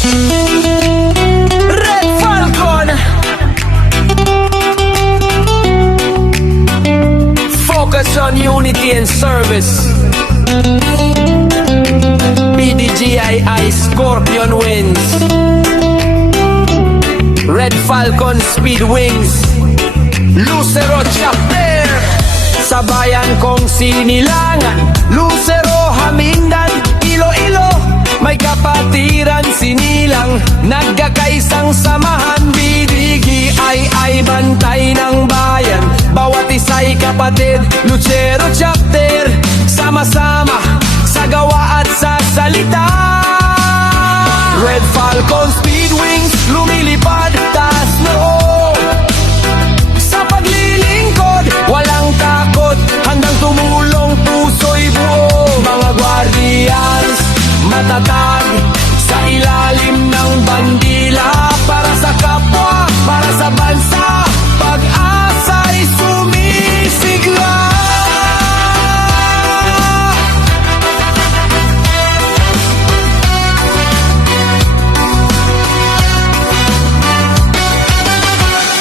Red Falcon, focus on unity and service. BDGII Scorpion wins. Red Falcon Speed Wings, Lucero Chapter. Sa bayan kong sinilangan, Lucero, Hamindan, Iloilo, may kapatiran sinilang, nagkakaisang samahan. BDGII bantay ng bayan, bawat isa'y kapatid. Lucero Chapter, sama-sama sa gawa at sa salita. Red Falcon Speed Wings, lumilipad taas noo. Sa paglilingkod, walang takot, handang tumulong, puso'y buo. Mga guardians, matatag sa ilalim ng bandila, para sa kapwa, para sa bansa, pag-asa'y sumisigla.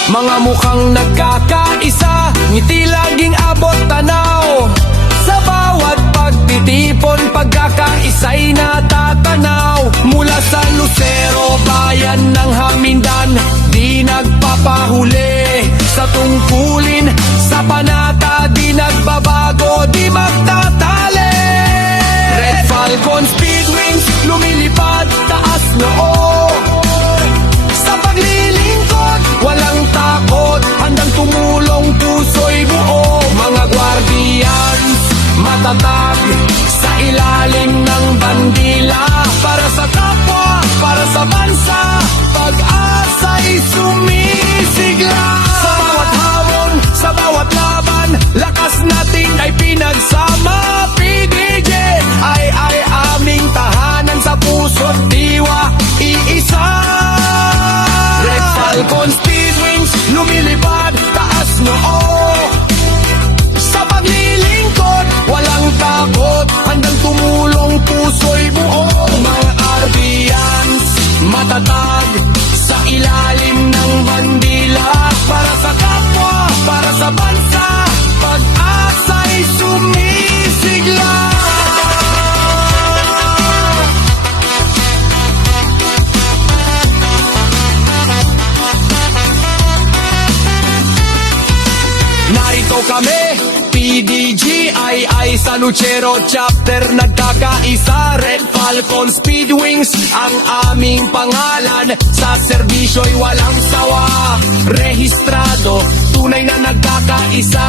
Mga mukhang nagkakaisa, ngiti laging abot tanaw. Sa bawat pagtitipon, pagkakaisa'y natatanaw. Mula sa Lucero, bayan ng Hamindan, di nagpapahuli. Sa tungkulin, sa panata, di nagbabago, di magtatali. Red Falcon Speed Wings, lumilipad taas noo. Sa paglilingkod, walang takot, handang tumulong, puso'y buo. Mga guardians, matatag sa ilalim ng bandila, para sa kapwa, para sa bansa, pag-asa'y sumisigla. Sa bawat hamon, sa bawat laban, lakas natin ay pinagsama. PDG ay aming tahanan, sa puso't diwa, iisa. Red Falcon Speed Wings, lumilipad taas noo. Sa paglilingkod, walang takot, handang tumulong, puso'y buo. Mga Arbians, matatag sa ilalim ng bandila, para sa kapwa, para sa bansa, pag-asa'y sumisigla. Narito kami, PDGII sa Lucero Chapter, nagkakaisa. Red Falcon Speed Wings ang aming pangalan, sa serbisyo'y walang sawa. Rehistrado, tunay na nagkakaisa.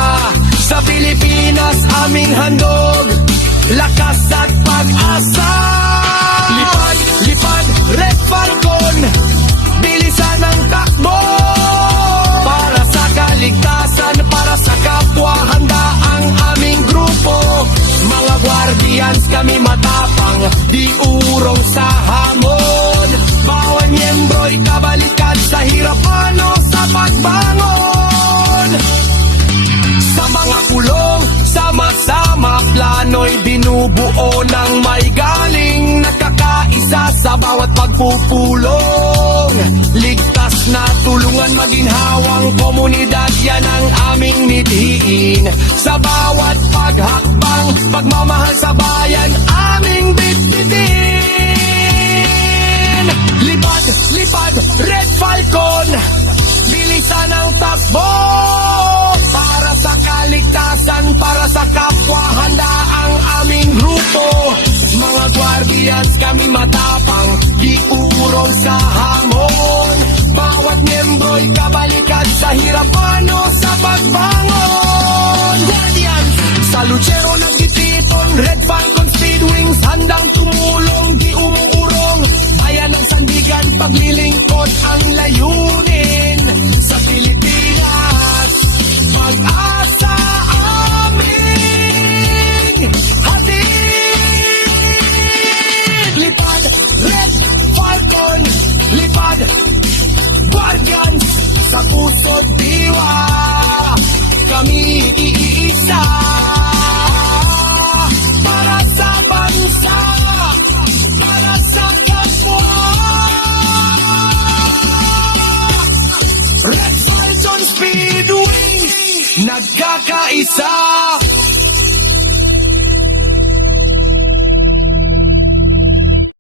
Sa Pilipinas aming handog, lakas at pag-asa. Lipad, lipad, Red Falcon, bilisan ang takbo. Para sa kaligtasan, para sa kapwa, handa ang aming grupo. Mga guardians, kami matapang, di urong sa hamon. Bawat miyembro'y kabalikan, sa hirapan o sa pagbangon. Sa mga pulong, sama-sama, plano'y binubuo ng may galing. Nakakaisa sa bawat pagpupulong, ligtas na tulungan, maginhawang komunidad, yan ang aming mithiin. Sa bawat paghakbang, pagmamahal sa bayan, aming bitbitin. Lipad, lipad, Red Falcon, bilisan ang takbo. Para sa kaligtasan, para sa kapwa, handa ang aming grupo. Mga guardians, kami matapang, di urong sa hamon. Bawat miyembro'y kabalikan, sa hirapan o sa pagbangon. Guardians, sa Lucero nagtitipon, Red Falcon Speed Wings, handang tumulong, di umuurong. Bayan ng sandigan, paglilingkod ang layunin. Sa Pilipinas, pag-asa aming hatid. Lipad, Red Falcon, lipad, guardians, sa puso't diwa, kami iisa. Para sa bansa, para sa kapwa. Nagkakaisa